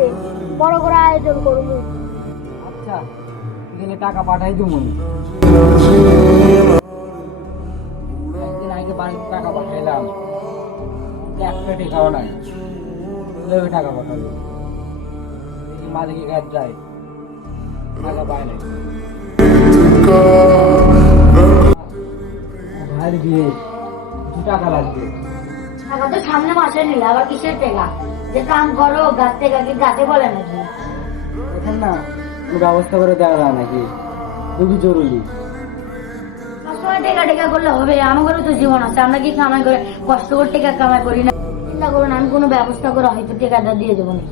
দে, বড় করে আয়োজন করবো। আচ্ছা গেলে টাকা পাঠাই দিব। একদিন আগে বাড়িতে টাকা পাঠাইলাম, এক প্লেটে খাওয়া নাই, টাকা পাঠাবো মালিকের কাছে যায়, টাকা পায় নাই। ভাইয়ের বিয়ে, 2 টাকা লাগবে। টাকা তো সামনে মাসে নিলে, আবার কিসের টাকা? যে কাম করো গাছ থেকে কি গাছে বলে নাকি? এখন না কোনো ব্যবস্থা করে দেওয়া যায় নাকি? খুবই জরুরি। সবসময় টেকা টেকা করলে হবে? আমাদেরও তো জীবন আছে, আমরা কি কামাই করে কষ্ট করে টেকা কামাই করি না? চিন্তা করুন, আমি কোনো ব্যবস্থা করে হয়তো টেকাটা দিয়ে দেবো না।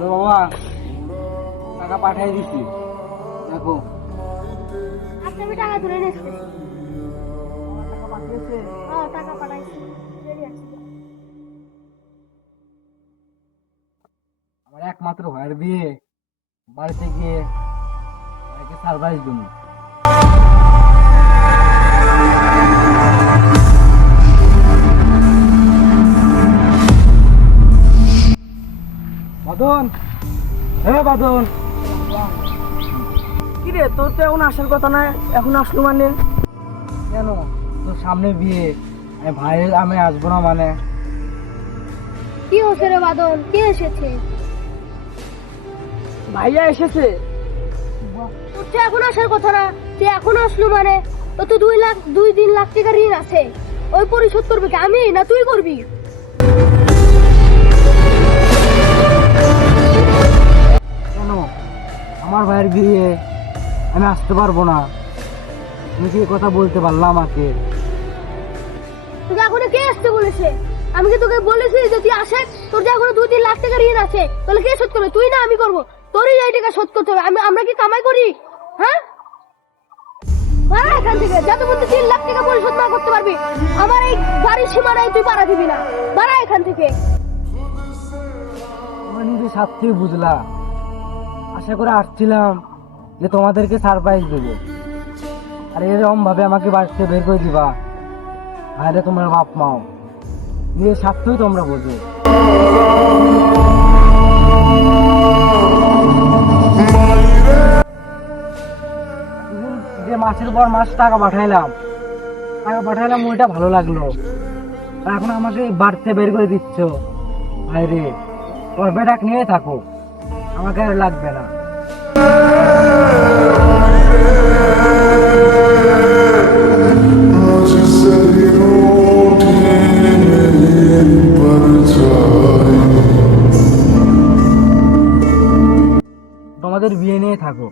বাবা টাকা পাঠাই দিচ্ছি, দেখো। আচ্ছা আমি টাকা তুলে নিচ্ছি। টাকা পাঠিয়েছে? হ্যাঁ টাকা পাঠাইছি। আমার একমাত্র ভাইয়ের বিয়ে, বাড়িতে গিয়ে ভাইকে সারপ্রাইজ দেবো। বাদন, বাদন, কি রে, তোর তো এখন আসার কথা না, এখন আসলো মানে? কেন? তোর সামনে বিয়ে, আমি আসবো না মানে? কি হচ্ছে রে বাদল, কে এসেছে? ভাইয়া এসেছে। তোর তো এখন আসার কথা না, তুই এখন আসলো মানে? তো তো 2 লাখ টাকা ঋণ আছে, ওই পরিশোধ করবে কি আমি না তুই করবি? কেন? আমার ভাইয়ের বিয়ে, আমি আসতে পারবো না? তুমি কি কথা বলতে পারলাম আমাকে? তোকে এখন কে আসতে বলেছে? আমি কি তোকে বলেছি যে তুই আসে? তোর যে এখন 2-3 লাখ টাকা ঋণ আছে, তাহলে কে শোধ করবে? তুই না আমি করবো? তোরই এই টাকা শোধ করতে হবে। আমরা কি কামাই করি? হ্যাঁ, বাড়া এখান থেকে। যত বলতে 3 লাখ টাকা পরিশোধ না করতে পারবি, আমার এই বাড়ির সীমানায় তুই পাড়া দিবি না। বাড়া এখান থেকে। তুমি নিজে সাথেই বুঝলা, আশা করে আসছিলাম যে তোমাদেরকে সারপ্রাইজ দেবো, আর এরকম ভাবে আমাকে বাড়িতে বের করে দিবা? আরে তোমরা বাপ মাও, নিজের স্বার্থই তোমরা বোঝো। যে মাসের পর মাস টাকা পাঠাইলাম ওইটা ভালো লাগলো, আর এখন আমাকে বাড়িতে বের করে দিচ্ছ। ভাইরে, তোর বেটাক নিয়ে থাকো, আমাকে আর লাগবে না। তোমাদের বিয়ে নিয়ে থাকো।